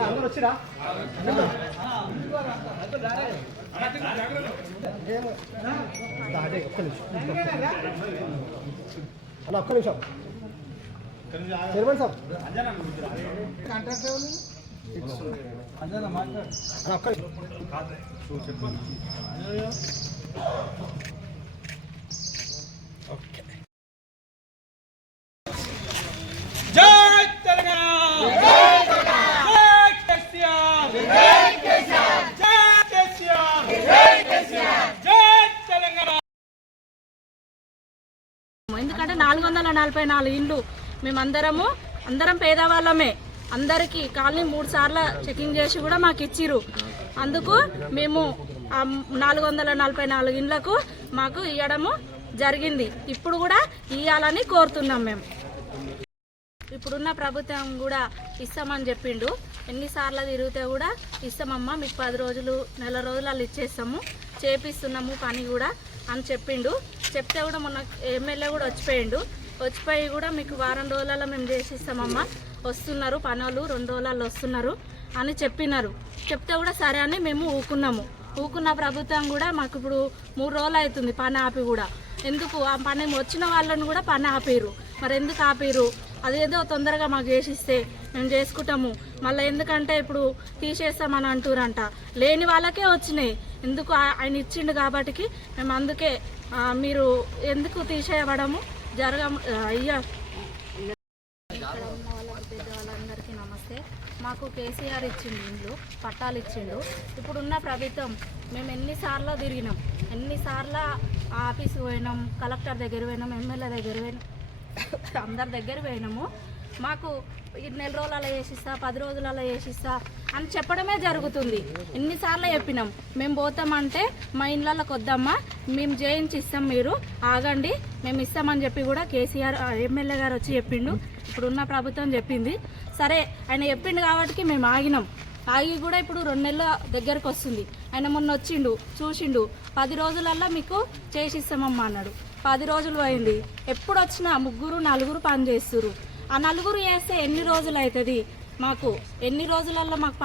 అందరూ వచ్చిరా ఒక్క నిమిషం. అన్న ఒక్క నిమిషం. చైర్మన్ సార్ అన్న జై జై కేసీఆర్ జై కేసీఆర్ జై కేసీఆర్ జై తెలంగాణ ఎందుకంటే నాలుగు వందల నలభై నాలుగు ఇండ్లు మేమందరము అందరం పేదవాళ్ళమే. అందరికీ కాలనీ మూడు సార్లు చెకింగ్ చేసి కూడా మాకు ఇచ్చిర్రు. అందుకు మేము నాలుగు వందల నలభై నాలుగు ఇండ్లకు మాకు ఇవ్వడము జరిగింది. ఇప్పుడు కూడా ఇవ్వాలని కోరుతున్నాం మేము. ఇప్పుడున్న ప్రభుత్వం కూడా ఇస్తామని చెప్పిండు. ఎన్నిసార్లు తిరిగితే కూడా ఇస్తామమ్మా మీకు పది రోజులు నెల రోజులు ఇచ్చేస్తాము చేపిస్తున్నాము పని కూడా అని చెప్పిండు. చెప్తే కూడా మొన్న ఎమ్మెల్యే కూడా వచ్చిపోయిండు. వచ్చిపోయి కూడా మీకు వారం రోజులలో మేము చేసి ఇస్తామమ్మా వస్తున్నారు పనులు రెండు రోజులలో వస్తున్నారు అని చెప్పినారు. చెప్తే కూడా సరే అని మేము ఊకున్నాము. ఊకున్న ప్రభుత్వం కూడా మాకు ఇప్పుడు మూడు రోజులు అవుతుంది పని ఆపి కూడా. ఎందుకు? ఆ పని వచ్చిన వాళ్ళని కూడా పని ఆపిరు మరి ఎందుకు ఆపిరు అదేదో తొందరగా మాకు చేసిస్తే మేము చేసుకుంటాము. మళ్ళీ ఎందుకంటే ఇప్పుడు తీసేస్తామని అంటురంట లేని వాళ్ళకే వచ్చినాయి. ఎందుకు? ఆయన ఇచ్చిండు కాబట్టికి మేము అందుకే మీరు ఎందుకు తీసేయబడము? జరగ అయ్యా. ఇక్కడ ఉన్న వాళ్ళకి పెద్దవాళ్ళందరికీ నమస్తే. మాకు కేసీఆర్ ఇచ్చిండు ఇండ్లు పట్టాలు ఇచ్చిండు. ఇప్పుడున్న ప్రభుత్వం మేము ఎన్నిసార్లు తిరిగినాం. ఎన్నిసార్లు ఆఫీస్ పోయినాం కలెక్టర్ దగ్గర పోయినాం ఎమ్మెల్యే దగ్గర పోయినాం అందరి దగ్గర పోయినాము. మాకు ఈ నెల రోజులలో చేసిస్తా పది రోజులలో చేసిస్తా అని చెప్పడమే జరుగుతుంది. ఎన్నిసార్లు చెప్పినాం. మేము పోతామంటే మా ఇళ్ళకి వద్దమ్మా మేము జయించి ఇస్తాం మీరు. ఆగండి మేము ఇస్తామని చెప్పి కూడా కేసీఆర్ ఎమ్మెల్యే గారు వచ్చి చెప్పిండు. ఇప్పుడున్న ప్రభుత్వం చెప్పింది. సరే ఆయన చెప్పిండు కాబట్టి మేము ఆగినాం. ఆగి కూడా ఇప్పుడు రెండు నెలల దగ్గరకు వస్తుంది. ఆయన మొన్న వచ్చిండు చూసిండు. పది రోజులల్లో మీకు చేసిస్తామమ్మా అన్నాడు. పది రోజులు అయింది ఎప్పుడు వచ్చినా ముగ్గురు నలుగురు పని చేస్తురు ఆ నలుగురు వేస్తే ఎన్ని రోజులు అవుతుంది మాకు ఎన్ని రోజులలో మాకు